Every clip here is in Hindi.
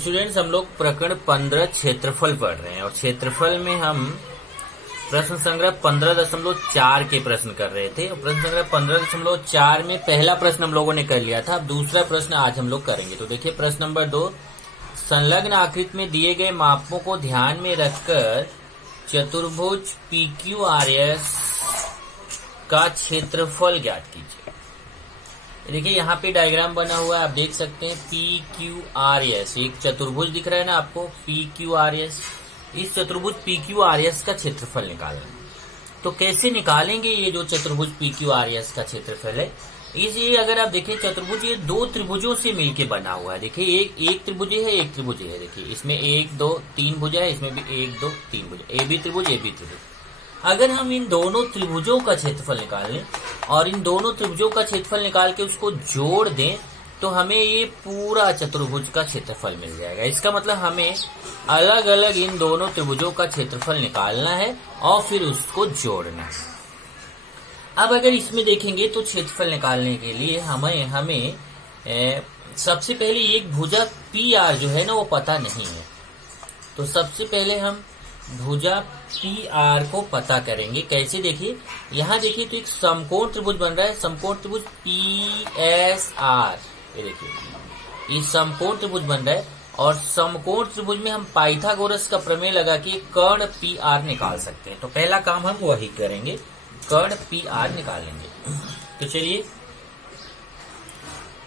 स्टूडेंट्स, हम लोग प्रकरण 15 क्षेत्रफल पढ़ रहे हैं और क्षेत्रफल में हम प्रश्न संग्रह 15.4 के प्रश्न कर रहे थे। और प्रश्न संग्रह 15.4 में पहला प्रश्न हम लोगों ने कर लिया था। अब दूसरा प्रश्न आज हम लोग करेंगे। तो देखिए प्रश्न नंबर 2, संलग्न आकृति में दिए गए मापों को ध्यान में रखकर चतुर्भुज PQRS का क्षेत्रफल ज्ञात कीजिए। देखिए यहाँ पे डायग्राम बना हुआ है, आप देख सकते हैं PQRS, एक चतुर्भुज दिख रहा है ना आपको PQRS। इस चतुर्भुज PQRS का क्षेत्रफल निकालना है। तो कैसे निकालेंगे ये जो चतुर्भुज PQRS का क्षेत्रफल है? ये अगर आप देखें चतुर्भुज ये दो त्रिभुजों से मिलके बना हुआ है। देखिए एक त्रिभुज है, एक त्रिभुज है। देखिए इसमें 1 2 3 भुजा है, इसमें भी 1 2 3 भुजा, AB त्रिभुज AB त्रिभुज। अगर हम इन दोनों त्रिभुजों का क्षेत्रफल निकाल लें और इन दोनों त्रिभुजों का क्षेत्रफल निकाल के उसको जोड़ दें तो हमें ये पूरा चतुर्भुज का क्षेत्रफल मिल जाएगा। इसका मतलब हमें अलग अलग इन दोनों त्रिभुजों का क्षेत्रफल निकालना है और फिर उसको जोड़ना है। अब अगर इसमें देखेंगे तो क्षेत्रफल निकालने के लिए हमें सबसे पहले एक भुजा PR जो है ना वो पता नहीं है। तो सबसे पहले हम भुजा PR को पता करेंगे। कैसे? देखिए यहाँ देखिए तो एक समकोण त्रिभुज बन रहा है, समकोण त्रिभुज PSR। ये देखिए ये समकोण त्रिभुज बन रहा है और समकोण त्रिभुज में हम पाइथागोरस का प्रमेय लगा के कर्ण PR निकाल सकते हैं। तो पहला काम हम वही करेंगे, कर्ण PR निकालेंगे। तो चलिए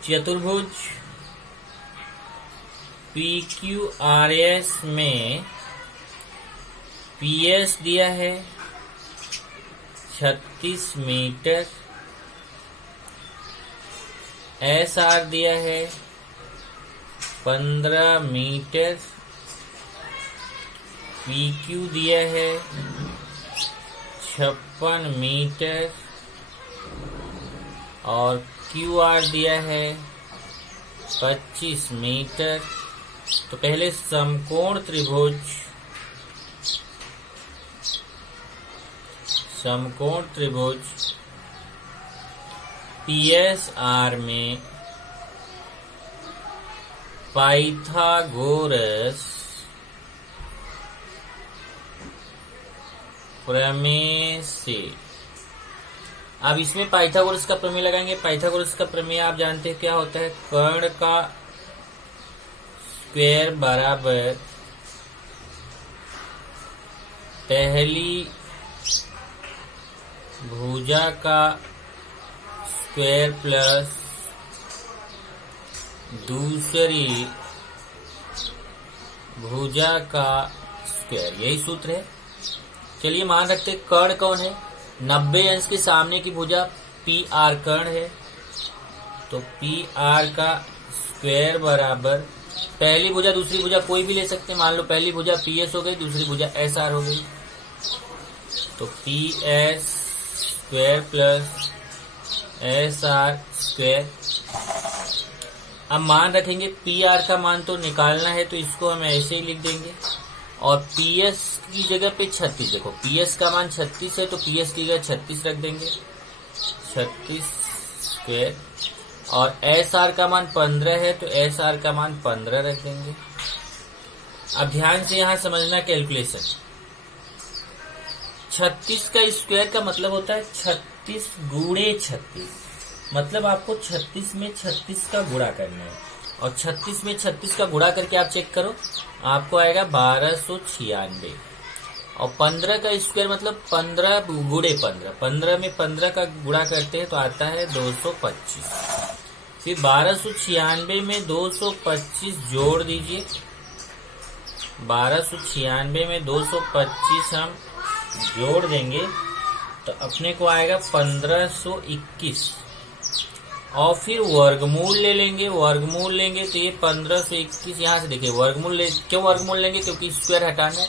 चतुर्भुज PQRS में PS दिया है 36 मीटर, SR दिया है 15 मीटर, PQ दिया है 56 मीटर और QR दिया है 25 मीटर। तो पहले समकोण त्रिभुज PSR में पाइथागोरस प्रमेय से, अब इसमें पाइथागोरस का प्रमेय लगाएंगे। पाइथागोरस का प्रमेय आप जानते हैं क्या होता है? कर्ण का स्क्वायर बराबर पहली भुजा का स्क्वायर प्लस दूसरी भुजा का स्क्वायर, यही सूत्र है। चलिए मान रखते कर्ण कौन है? 90 अंश के सामने की भुजा PR कर्ण है। तो PR का स्क्वायर बराबर पहली भुजा दूसरी भुजा कोई भी ले सकते हैं। मान लो पहली भुजा PS हो गई, दूसरी भुजा SR हो गई। तो PS square plus SR square. अब मान रखेंगे PR का मान तो निकालना है तो इसको हम ऐसे ही लिख देंगे और PS की जगह पे 36, देखो PS का मान 36 है तो PS की जगह 36 रख देंगे, 36 स्क्वायर। और SR का मान 15 है तो SR का मान 15 रख देंगे। अब ध्यान से यहाँ समझना कैलकुलेशन। 36 का स्क्वायर का मतलब होता है 36 गुणे 36, मतलब आपको 36 में 36 का गुणा करना है और 36 में 36 का गुणा करके आप चेक करो, आपको आएगा 1296। और 15 का स्क्वायर मतलब 15 गुणे 15, 15 में 15 का गुणा करते हैं तो आता है 225। फिर 1296 में 225 जोड़ दीजिए, 1296 में 225 हम जोड़ देंगे तो अपने को आएगा 1521। और फिर वर्गमूल ले लेंगे, वर्गमूल लेंगे तो ये 1521 यहाँ से देखिए वर्गमूल क्यों वर्गमूल लेंगे? क्योंकि स्क्वायर हटाना है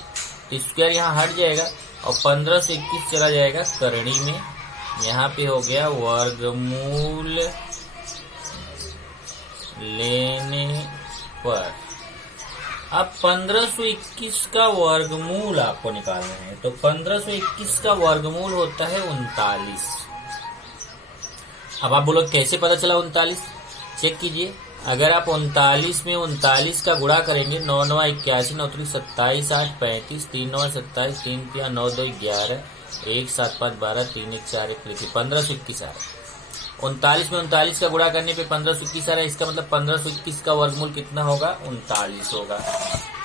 तो स्क्वायर यहाँ हट जाएगा और 1521 चला जाएगा करणी में। यहाँ पे हो गया वर्गमूल लेने पर। अब 1521 का वर्गमूल आपको निकालना है तो 1521 का वर्गमूल होता है 39। अब आप बोलो कैसे पता चला 39? चेक कीजिए, अगर आप 39 में 39 का गुणा करेंगे, 9 9 81, 9 3 27, 8 35, 3 9 27, 3 3 9 2 11, 1 7 5 12, 3 1 4 1 लिखिए 1521 आ रहा है। 39 में 39 का गुणा करने पे 1521 आ रहा है, इसका मतलब 1521 का वर्गमूल कितना होगा? 39 होगा।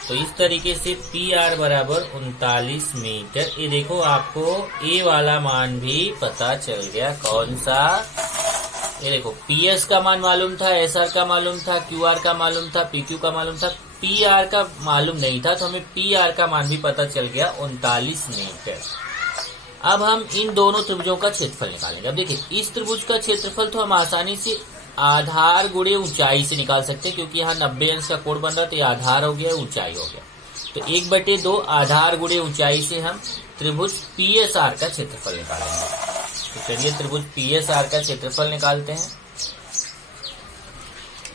तो इस तरीके से पी आर बराबर 39 मीटर। ये देखो आपको ए वाला मान भी पता चल गया। कौन सा? ये देखो पी एस का मान मालूम था, एस आर का मालूम था, क्यू आर का मालूम था, पी क्यू का मालूम था, पी आर का मालूम नहीं था, तो हमें पी आर का मान भी पता चल गया 39 मीटर। अब हम इन दोनों त्रिभुजों का क्षेत्रफल निकालेंगे। अब देखिए, इस त्रिभुज का क्षेत्रफल तो हम आसानी से आधार गुणे ऊंचाई से निकाल सकते हैं, क्योंकि यहाँ 90 अंश का कोण बन रहा है, तो ये आधार हो गया, ऊंचाई हो गया। तो 1/2 आधार गुणे ऊंचाई से हम त्रिभुज पी एस आर का क्षेत्रफल निकालेंगे। तो चलिए त्रिभुज पी एस आर का क्षेत्रफल निकालते हैं।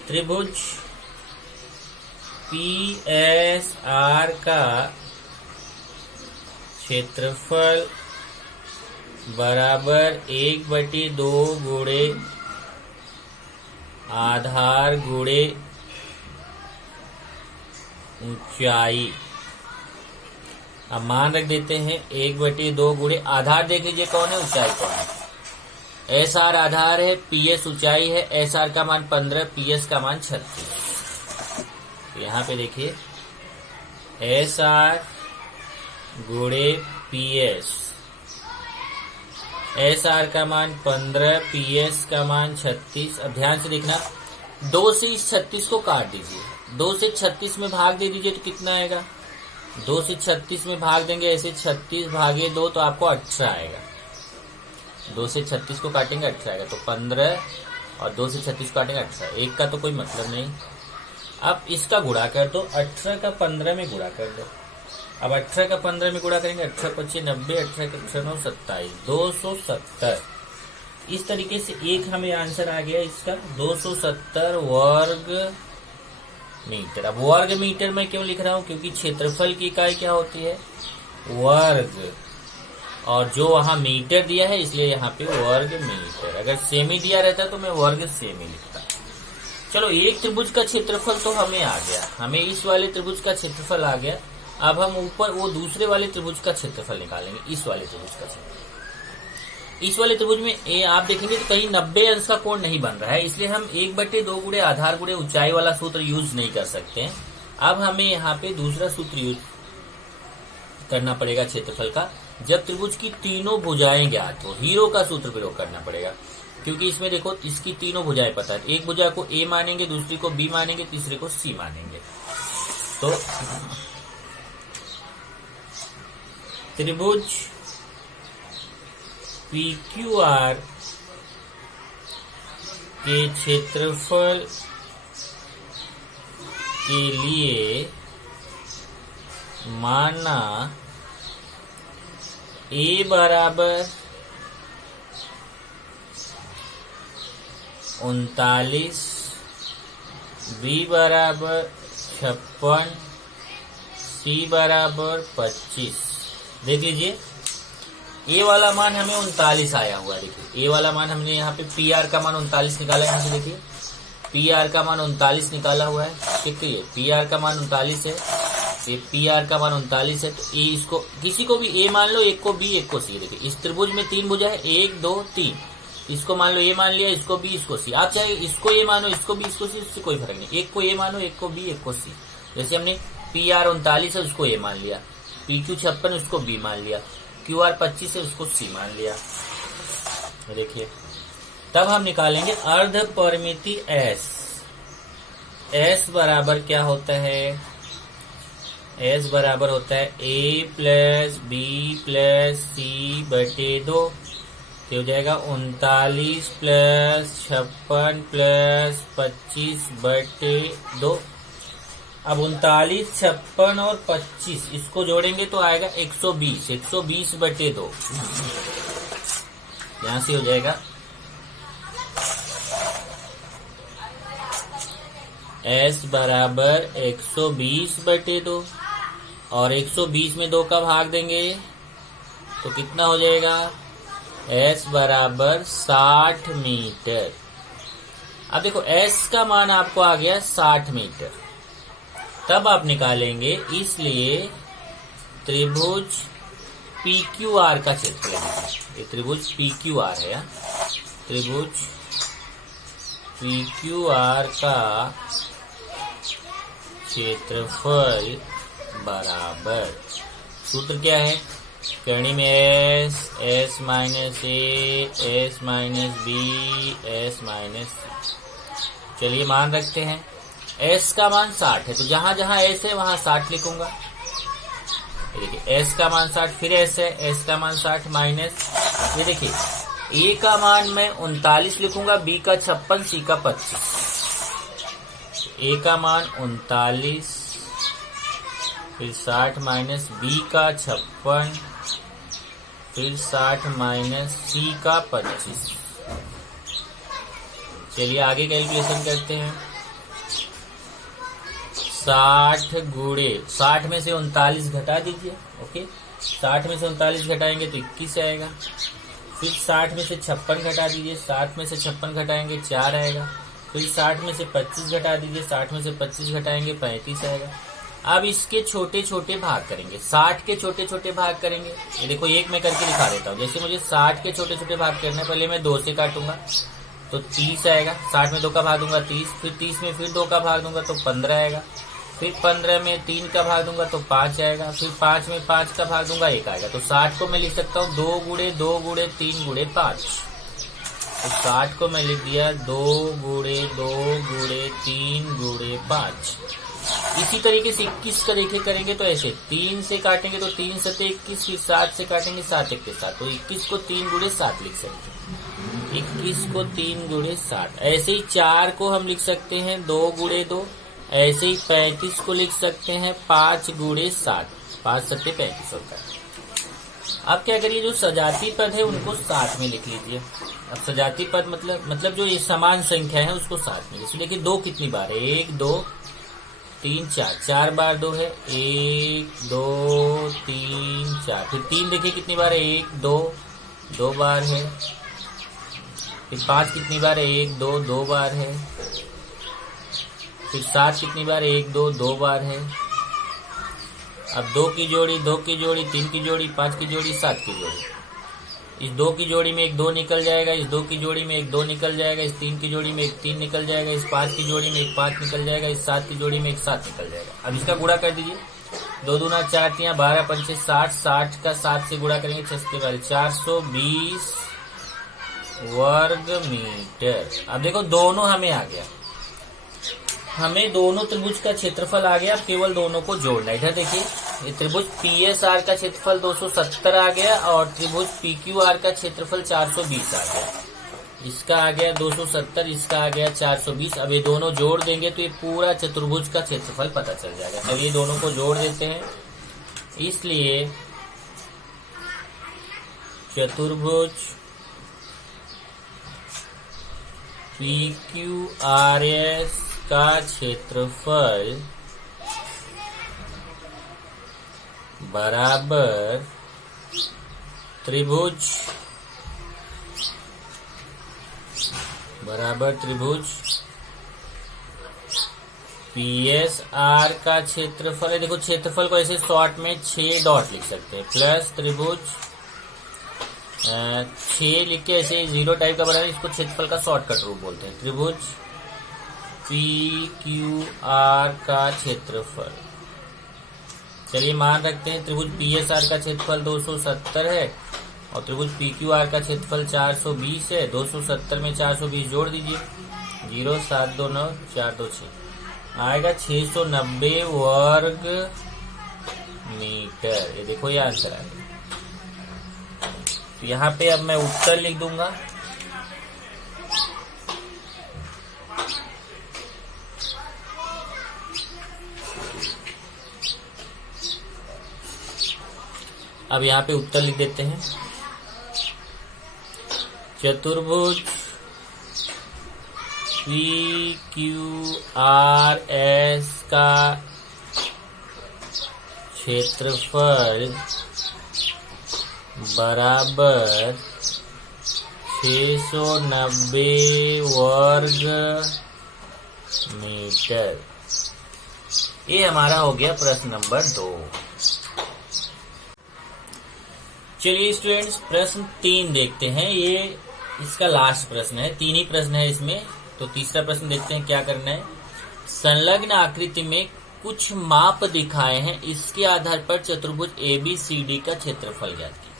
त्रिभुज पी एस आर का क्षेत्रफल बराबर 1/2 गुणे आधार गुणे ऊंचाई। अब मान रख देते हैं 1/2 गुणे आधार। देख लीजिए कौन है, ऊंचाई कौन है। एस आर आधार है, पी एस ऊंचाई है। एस आर का मान 15, पी एस का मान 36। यहाँ पे देखिए एस आर गुणे पी एस। एस आर का मान 15, पी एस का मान 36। अब ध्यान से देखना, 2 से इस 36 को काट दीजिए, 2 से 36 में भाग दे दीजिए, तो कितना आएगा? 2 से 36 में भाग देंगे ऐसे, 36 भागे 2 तो आपको 18 आएगा। 2 से 36 को काटेंगे 18 आएगा, तो 15 और 2 से 36 काटेंगे 18। एक का तो कोई मतलब नहीं। अब इसका गुणा कर दो, 18 का 15 में गुणा कर दो। अब 18 का 15 में गुणा करेंगे, 18 25 90, 18 के 6 9 27, 270। इस तरीके से एक हमें आंसर आ गया इसका 270 वर्ग मीटर। अब वर्ग मीटर में क्यों लिख रहा हूं? क्योंकि क्षेत्रफल की इकाई क्या होती है? वर्ग। और जो वहां मीटर दिया है इसलिए यहाँ पे वर्ग मीटर। अगर सेमी दिया रहता तो मैं वर्ग सेमी लिखता। चलो, एक त्रिभुज का क्षेत्रफल तो हमें आ गया, हमें इस वाले त्रिभुज का क्षेत्रफल आ गया। अब हम ऊपर वो दूसरे वाले त्रिभुज का क्षेत्रफल निकालेंगे, इस वाले त्रिभुज का क्षेत्रफल। इस वाले त्रिभुज में आप देखेंगे तो कहीं 90 अंश का कोण नहीं बन रहा है, इसलिए हम 1/2 गुणे आधार गुणे ऊंचाई वाला सूत्र यूज नहीं कर सकते हैं। अब हमें यहाँ पे दूसरा सूत्र यूज करना पड़ेगा क्षेत्रफल का। जब त्रिभुज की तीनों भुजाएं ज्ञात हो, हीरो का सूत्र प्रयोग करना पड़ेगा, क्योंकि इसमें देखो इसकी तीनों भुजाएं पता है। एक भुजा को ए मानेंगे, दूसरी को बी मानेंगे, तीसरे को सी मानेंगे। तो त्रिभुज PQR के क्षेत्रफल के लिए माना A बराबर 39, B बराबर 56, C बराबर 25। देख लीजिए ए वाला मान हमें 39 आया हुआ है। देखिए ए वाला मान हमने यहाँ पे पी आर का मान 39 निकाला है। यहाँ से देखिए पी आर का मान 39 निकाला हुआ है। देखिए पी आर का मान 39 है, ये पी आर का मान 39 है। तो ए इसको किसी को भी ए मान लो, एक को बी एक को सी। देखिए इस त्रिभुज में 3 भुजा है, 1 2 3। इसको मान लो ए मान लिया, इसको बी इसको सी। आप चाहे इसको ए मानो, इसको बी इसको सी, उससे कोई फर्क नहीं। एक को ए मानो, एक को बी एक को सी। जैसे हमने पी आर 39 है, उसको ए मान लिया। पी क्यू 56 उसको बी मान लिया। क्यू आर 25 है, उसको सी मान लिया। देखिए तब हम निकालेंगे अर्ध परिमिति एस। एस बराबर क्या होता है? एस बराबर होता है ए प्लस बी प्लस सी बटे 2। तो हो जाएगा 39 प्लस 56 प्लस 25 बटे 2। अब 39, 56 और 25 इसको जोड़ेंगे तो आएगा 120। 120 बटे 2 यहां से हो जाएगा S बराबर 120 बटे 2। और 120 में 2 का भाग देंगे तो कितना हो जाएगा? S बराबर 60 मीटर। अब देखो S का मान आपको आ गया 60 मीटर, तब आप निकालेंगे, इसलिए त्रिभुज PQR का क्षेत्रफल, ये त्रिभुज PQR है, त्रिभुज PQR का क्षेत्रफल बराबर, सूत्र क्या है, करणी में S minus A, S minus B, S minus C। चलिए मान रखते हैं, S का मान 60 है, तो जहां जहां S है वहां 60 लिखूंगा। देखिए S का मान 60, फिर S है, S का मान 60 माइनस, ये देखिए A का मान मैं 39 लिखूंगा, B का 56, C का 25। A का मान 39, फिर 60 माइनस B का 56, फिर 60 माइनस C का 25। चलिए आगे कैलकुलेशन करते हैं। 60 गुणे 60 में से 39 घटा दीजिए, ओके, 60 में से 39 घटाएंगे तो 21 आएगा। फिर 60 में से 56 घटा दीजिए, 60 में से 56 घटाएंगे 4 आएगा। फिर 60 में से 25 घटा दीजिए, 60 में से 25 घटाएंगे 35 आएगा। अब इसके छोटे छोटे भाग करेंगे, 60 के छोटे छोटे भाग करेंगे। ये देखो एक मैं करके दिखा देता हूँ। जैसे मुझे 60 के छोटे छोटे भाग करना है, पहले मैं 2 से काटूंगा तो 30 आएगा, 60 में 2 का भाग दूंगा 30, फिर 30 में फिर 2 का भाग दूंगा तो 15 आएगा, फिर 15 में 3 का भाग दूंगा तो 5 आएगा, फिर 5 में 5 का भाग दूंगा 1 आएगा। तो 60 को मैं लिख सकता हूँ 2 गुणे 2 गुणे 3 गुणे 5। तो 60 को मैं लिख दिया 2 गुणे 2 गुणे 3 गुणे 5। इसी तरीके से 21 का देखिए करेंगे तो ऐसे 3 से काटेंगे तो 3 सते 21, फिर 7 से काटेंगे 7 1 7, तो 21 को 3 गुणे 7 लिख सकते हैं, 21 को 3 गुणे 7। ऐसे ही 4 को हम लिख सकते हैं 2 गुणे 2, ऐसे ही 35 को लिख सकते हैं 5 गुणे 7, 5 सत्ते 35 होता है। अब क्या करिए, जो सजाती पद है उनको साथ में लिख लीजिए। अब सजाती पद मतलब जो ये समान संख्या है उसको साथ में लिखिए। देखिए 2 कितनी बार है, 1 2 3 4, 4 बार 2 है, 1 2 3 4। फिर 3 देखिए कितनी बार है, 1 2 2 बार है। फिर 5 कितनी बार है, 1 2 2 बार है। फिर 7 कितनी बार, 1 2 2 बार है। अब 2 की जोड़ी 2 की जोड़ी 3 की जोड़ी 5 की जोड़ी 7 की जोड़ी, इस 2 की जोड़ी में एक 2 निकल जाएगा, इस 2 की जोड़ी में एक 2 निकल जाएगा, इस 3 की जोड़ी में एक 3 निकल जाएगा, इस 5 की जोड़ी में एक 5 निकल जाएगा, इस 7 की जोड़ी में एक 7 निकल जाएगा। अब इसका गुणा कर दीजिए, 2 दूना 4 3 12 5 60, 60 का 7 से गुणा करेंगे 6 12, 420 वर्ग मीटर। अब देखो दोनों हमें आ गया, हमें दोनों त्रिभुज का क्षेत्रफल आ गया। अब केवल दोनों को जोड़ना है। इधर देखिए ये त्रिभुज PSR का क्षेत्रफल 270 आ गया और त्रिभुज PQR का क्षेत्रफल 420 आ गया। इसका आ गया 270, इसका आ गया 420। अब ये दोनों जोड़ देंगे तो ये पूरा चतुर्भुज का क्षेत्रफल पता चल जाएगा। चलिए दोनों को जोड़ देते हैं। इसलिए चतुर्भुज PQRS का क्षेत्रफल बराबर त्रिभुज PSR का क्षेत्रफल है। देखो क्षेत्रफल को ऐसे शॉर्ट में 6 डॉट लिख सकते हैं, प्लस त्रिभुज 6 लिख के ऐसे 0 टाइप का बनाना, इसको क्षेत्रफल का शॉर्टकट रूप बोलते हैं। त्रिभुज PQR का क्षेत्रफल, चलिए मान रखते हैं त्रिभुज PSR का क्षेत्रफल 270 है और त्रिभुज PQR का क्षेत्रफल 420 है। 270 में 420 जोड़ दीजिए, 0 7 2 9 4 2 6 आएगा 690 वर्ग मीटर। ये देखो ये आंसर आएगा। तो यहाँ पे अब मैं उत्तर लिख दूंगा। अब यहाँ पे उत्तर लिख देते हैं। चतुर्भुज PQRS का क्षेत्रफल बराबर 690 वर्ग मीटर। ये हमारा हो गया प्रश्न नंबर 2। चलिए स्टूडेंट्स, प्रश्न 3 देखते हैं। ये इसका लास्ट प्रश्न है, 3 ही प्रश्न है इसमें। तो तीसरा प्रश्न देखते हैं क्या करना है। संलग्न आकृति में कुछ माप दिखाए हैं, इसके आधार पर चतुर्भुज ABCD का क्षेत्रफल ज्ञात कीजिए।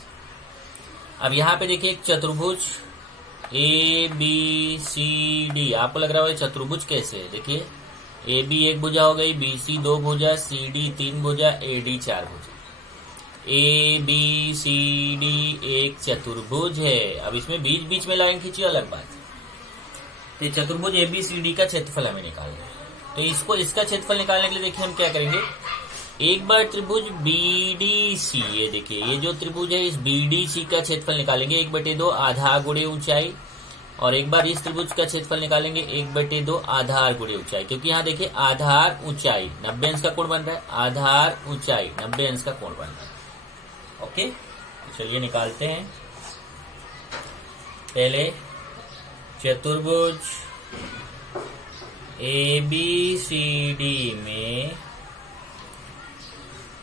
अब यहाँ पे देखिए एक चतुर्भुज ABCD, आपको लग रहा है चतुर्भुज कैसे है। देखिए AB एक भुजा हो गई, BC 2 भुजा, CD 3 भुजा, AD 4 भुजा। ABCD एक चतुर्भुज है। अब इसमें बीच बीच में लाइन खींची अलग बात है। तो चतुर्भुज ABCD का क्षेत्रफल हमें निकालना है। तो इसको इसका क्षेत्रफल निकालने के लिए देखिए हम क्या करेंगे। एक बार त्रिभुज BDC, ये देखिए ये जो त्रिभुज है इस BDC का क्षेत्रफल निकालेंगे 1/2 आधार गुणे ऊंचाई। और एक बार इस त्रिभुज का क्षेत्रफल निकालेंगे 1/2 आधार गुणे ऊंचाई, क्योंकि यहाँ देखिए आधार ऊंचाई 90 अंश का कोण बन रहा है, आधार ऊंचाई 90 अंश का कोण बन रहा है। ओके, चलिए निकालते हैं। पहले चतुर्भुज ABCD में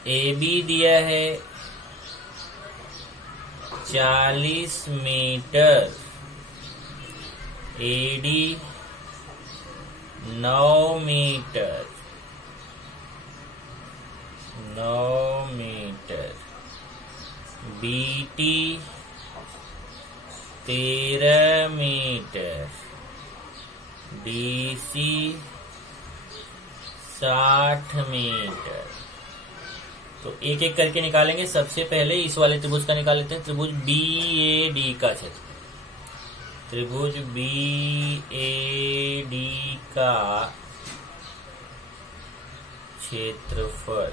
AB दिया है 40 metre, AD 9 metre, 9 metre, BT 13 metre, DC 60 metre. तो एक एक करके निकालेंगे। सबसे पहले इस वाले त्रिभुज का निकाल लेते हैं, त्रिभुज BAD का क्षेत्र। त्रिभुज BAD का क्षेत्रफल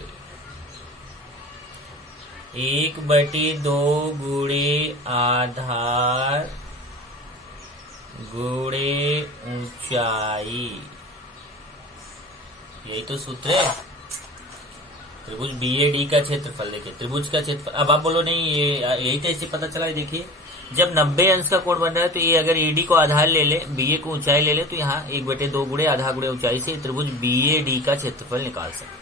1/2 गुणे आधार गुणे ऊंचाई, यही तो सूत्र है। त्रिभुज BAD का क्षेत्रफल देखिए, त्रिभुज का क्षेत्रफल। अब आप बोलो नहीं ये यही कैसे पता चला। देखिए जब 90 अंश का कोण बन रहा है तो ये अगर AD को आधार ले ले, BA को ऊंचाई ले ले, तो यहाँ 1/2 गुणे आधार गुणे ऊंचाई से त्रिभुज BAD का क्षेत्रफल निकाल सकते हैं।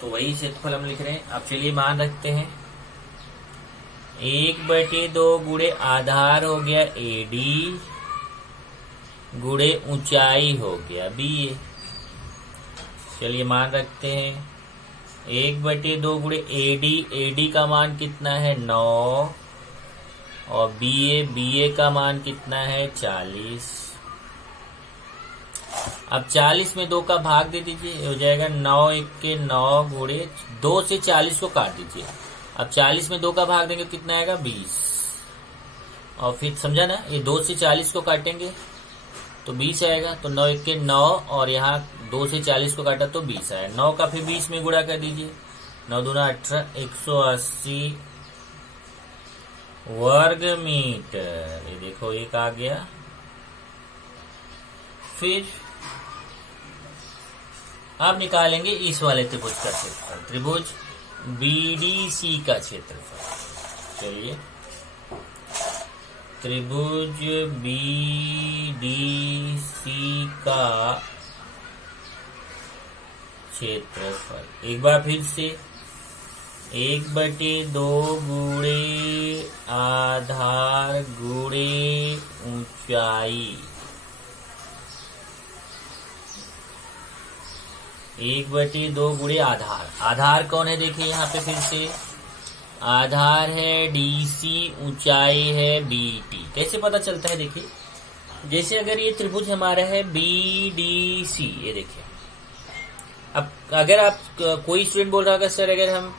तो वही क्षेत्रफल हम लिख रहे हैं। अब चलिए मान रखते हैं 1/2 गुणे आधार हो गया AD गुणे ऊंचाई हो गया BA। चलिए मान रखते हैं 1/2 गुणे AD का मान कितना है 9, और BA का मान कितना है 40। अब 40 में 2 का भाग दे दीजिए, हो जाएगा 9 1 के 9 गुणे 2 से 40 को काट दीजिए। अब 40 में 2 का भाग देंगे कितना आएगा 20। और फिर समझा ना, ये 2 से 40 को काटेंगे तो 20 आएगा। तो 9 1 के 9, और यहाँ 2 से 40 को काटा तो 20 आया। 9 का फिर 20 में गुणा कर दीजिए, 9 दूना 18, 180 वर्ग मीटर। ये देखो एक आ गया। फिर अब निकालेंगे इस वाले त्रिभुज का क्षेत्रफल, त्रिभुज BDC का क्षेत्रफल। चलिए त्रिभुज BDC का क्षेत्रफल एक बार फिर से 1/2 गुणे आधार गुणे ऊंचाई, 1/2 गुणे आधार। आधार कौन है देखिए यहाँ पे फिर से, आधार है DC, ऊंचाई है BT। कैसे पता चलता है देखिए, जैसे अगर ये त्रिभुज हमारा है BDC, ये देखिए। अब अगर आप कोई स्टूडेंट बोल रहा होगा सर अगर हम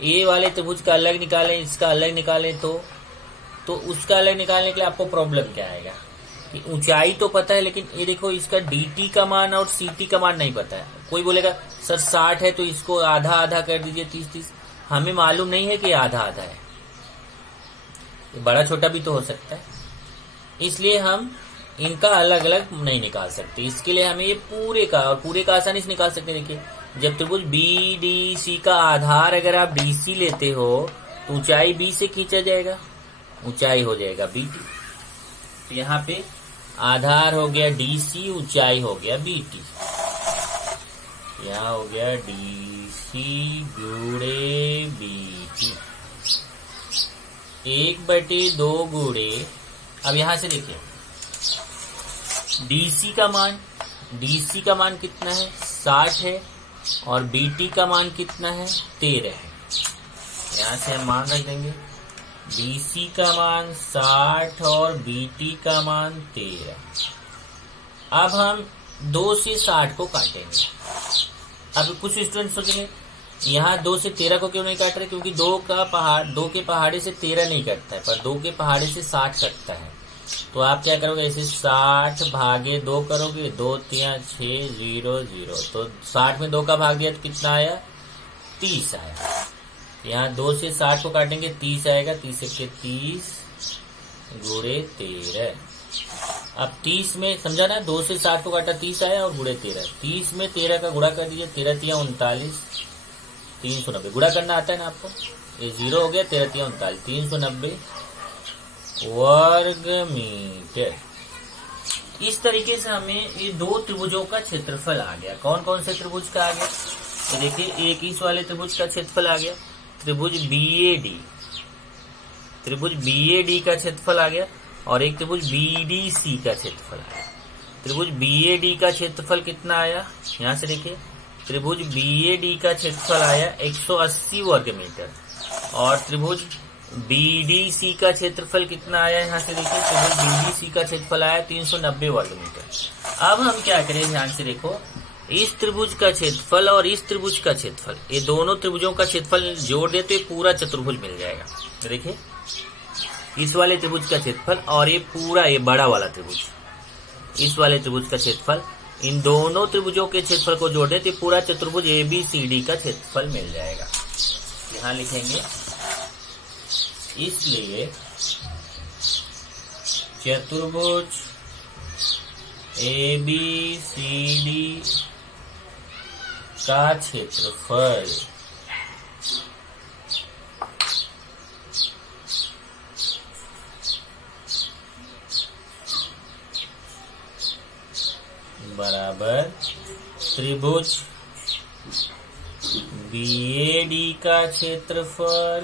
ये वाले त्रिभुज का अलग निकालें, इसका अलग निकालें, तो उसका अलग निकालने के लिए आपको प्रॉब्लम क्या आएगा कि ऊंचाई तो पता है, लेकिन ये देखो इसका DT का मान और CT का मान नहीं पता है। कोई बोलेगा सर 60 है तो इसको आधा आधा कर दीजिए, 30-30। हमें मालूम नहीं है कि आधा आधा है, बड़ा छोटा भी तो हो सकता है। इसलिए हम इनका अलग अलग नहीं निकाल सकते। इसके लिए हमें ये पूरे का आसानी से निकाल सकते हैं। देखिए जब त्रिभुज BDC का आधार अगर आप DC लेते हो तो ऊंचाई B से खींचा जाएगा, ऊंचाई हो जाएगा BT। तो यहाँ पे आधार हो गया DC, ऊंचाई हो गया BT। यहाँ हो गया DC गुणे BT 1/2 गुणे, अब यहां से देखिए DC का मान कितना है 60 है और BT का मान कितना है 13 है। यहां से हम मान रख देंगे DC का मान 60 और BT का मान 13। अब हम 2 से 60 को काटेंगे। अब कुछ स्टूडेंट सोचेंगे यहाँ 2 से 13 को क्यों नहीं काट रहे, क्योंकि 2 के पहाड़े से 13 नहीं कटता है, पर 2 के पहाड़े से 60 कटता है। तो आप क्या करोगे, ऐसे 60 भागे 2 करोगे, 2 3 6 0 0, तो 60 में 2 का भाग दिया तो कितना आया 30 आया। यहाँ 2 से 60 को काटेंगे 30 आएगा, 30 के 30 गुणे 13। अब 30 में समझा ना, 2 से 60 को काटा 30 आया और गुणे 13। 30 में 13 का गुणा कर दीजिए, 13 3 39, 390 गुणा करना आता है ना आपको, ये 0 हो गया, 13 3 39, 390 वर्ग मीटर। इस तरीके से हमें ये 2 त्रिभुजों का क्षेत्रफल आ गया। कौन कौन से त्रिभुज का आ गया, तो देखिए एक इस वाले त्रिभुज का क्षेत्रफल आ गया, त्रिभुज BAD का क्षेत्रफल आ गया, और एक त्रिभुज BDC का क्षेत्रफल आया। त्रिभुज BAD का क्षेत्रफल कितना आया, यहां से देखिए त्रिभुज BAD का क्षेत्रफल आया 180 वर्ग मीटर, और त्रिभुज BDC का क्षेत्रफल कितना आया, यहाँ से देखिए त्रिभुज BDC का क्षेत्रफल आया 390 वर्ग मीटर। अब हम क्या करें, ध्यान से देखो, इस त्रिभुज का क्षेत्रफल और इस त्रिभुज का क्षेत्रफल, ये दोनों त्रिभुजों का क्षेत्रफल जोड़ दे तो ये पूरा चतुर्भुज मिल जाएगा। देखिए इस वाले त्रिभुज का क्षेत्रफल और ये पूरा ये बड़ा वाला त्रिभुज, इस वाले त्रिभुज का क्षेत्रफल, इन दोनों त्रिभुजों के क्षेत्रफल को जोड़ दे तो पूरा चतुर्भुज ABCD का क्षेत्रफल मिल जाएगा। यहाँ लिखेंगे, इसलिए चतुर्भुज ABCD का क्षेत्रफल बराबर त्रिभुज BAD का क्षेत्रफल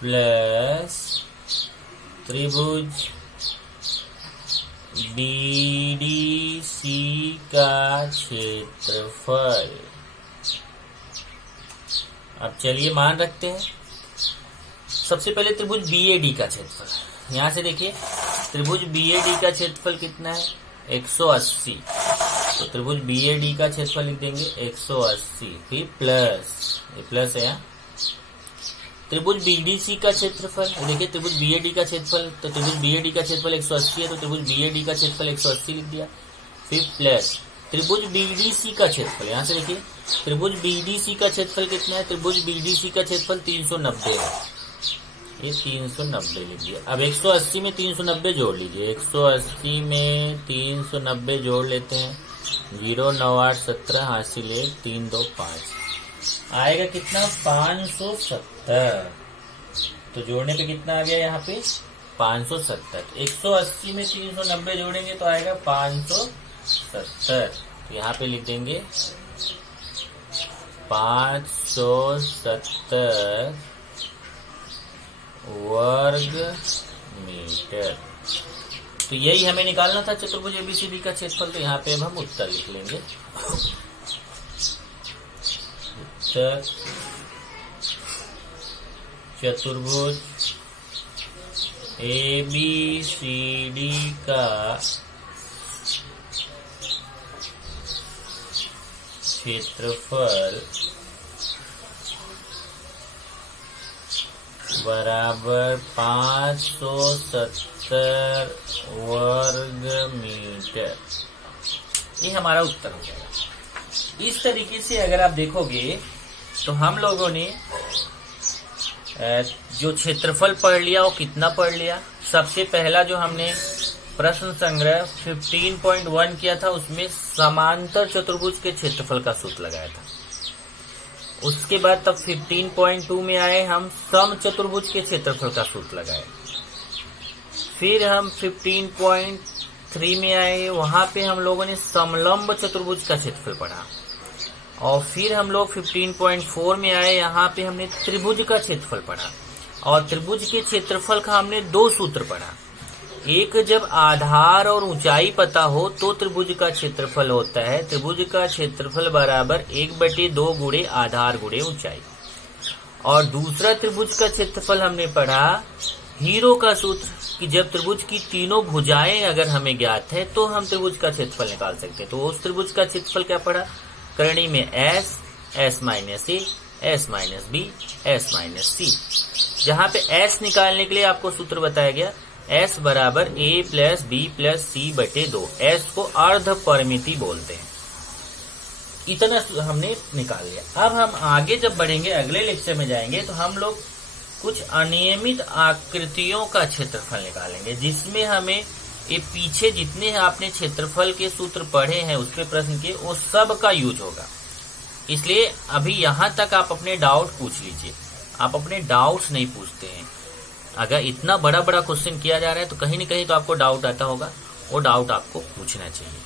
प्लस त्रिभुज BDC का क्षेत्रफल। अब चलिए मान रखते हैं, सबसे पहले त्रिभुज BAD का क्षेत्रफल। यहां से देखिए त्रिभुज BAD का क्षेत्रफल कितना है 180, तो त्रिभुज BAD का क्षेत्रफल लिख देंगे 180, फिर प्लस, ये प्लस है यहाँ, त्रिभुज BDC का क्षेत्रफल। देखिए त्रिभुज BAD का क्षेत्रफल, तो त्रिभुज BAD का क्षेत्रफल 180 है, तो त्रिभुज BAD का क्षेत्रफल 180 लिख दिया, फिर प्लस त्रिभुज BDC का क्षेत्रफल। यहाँ से देखिए त्रिभुज BDC का क्षेत्रफल कितना है, त्रिभुज BDC का क्षेत्रफल 390 है, ये 390 लिख दिया। अब 180 में 390 जोड़ लीजिए, 180 में 390 जोड़ लेते हैं, 0 9 8 17 हासिल 1 3 2 5 आएगा कितना 570। तो जोड़ने पे कितना आ गया यहाँ पे 570। 180 में 390 जोड़ेंगे तो आएगा 570, तो यहाँ पे लिख देंगे 570 वर्ग मीटर। तो यही हमें निकालना था चतुर्भुज ABCD का क्षेत्रफल, तो यहाँ पे अब हम उत्तर लिख लेंगे। उत्तर चतुर्भुज ABCD का क्षेत्रफल बराबर 570 वर्ग मीटर। ये हमारा उत्तर हो जाएगा। इस तरीके से अगर आप देखोगे तो हम लोगों ने जो क्षेत्रफल पढ़ लिया वो कितना पढ़ लिया। सबसे पहला जो हमने प्रश्न संग्रह 15.1 किया था उसमें समांतर चतुर्भुज के क्षेत्रफल का सूत्र लगाया था। उसके बाद तब 15.2 में आए, हम सम चतुर्भुज के क्षेत्रफल का सूत्र लगाए। फिर हम 15.3 में आए, वहां पे हम लोगों ने समलंब चतुर्भुज का क्षेत्रफल पढ़ा। और फिर हम लोग 15.4 में आए, यहाँ पे हमने त्रिभुज का क्षेत्रफल पढ़ा। और त्रिभुज के क्षेत्रफल का हमने दो सूत्र पढ़ा। एक, जब आधार और ऊंचाई पता हो तो त्रिभुज का क्षेत्रफल होता है, त्रिभुज का क्षेत्रफल बराबर 1/2 गुणे आधार गुणे ऊंचाई। और दूसरा त्रिभुज का क्षेत्रफल हमने पढ़ा हीरो का सूत्र, कि जब त्रिभुज की तीनों भुजाएं अगर हमें ज्ञात है तो हम त्रिभुज का क्षेत्रफल निकाल सकते हैं। तो उस त्रिभुज का क्षेत्रफल क्या पढ़ा, करणी में S, S minus A, S minus B, S minus C. जहां पे S निकालने के लिए आपको सूत्र बताया गया S बराबर A प्लस बी प्लस सी बटे 2। S को अर्ध परिमिति बोलते हैं। इतना हमने निकाल लिया। अब हम आगे जब बढ़ेंगे, अगले लेक्चर में जाएंगे, तो हम लोग कुछ अनियमित आकृतियों का क्षेत्रफल निकालेंगे, जिसमें हमें ये पीछे जितने आपने क्षेत्रफल के सूत्र पढ़े हैं उस पे प्रश्न किए, वो सब का यूज होगा। इसलिए अभी यहाँ तक आप अपने डाउट पूछ लीजिए, आप अपने डाउट्स नहीं पूछते हैं। अगर इतना बड़ा बड़ा क्वेश्चन किया जा रहा है तो कहीं न कहीं तो आपको डाउट आता होगा, वो डाउट आपको पूछना चाहिए।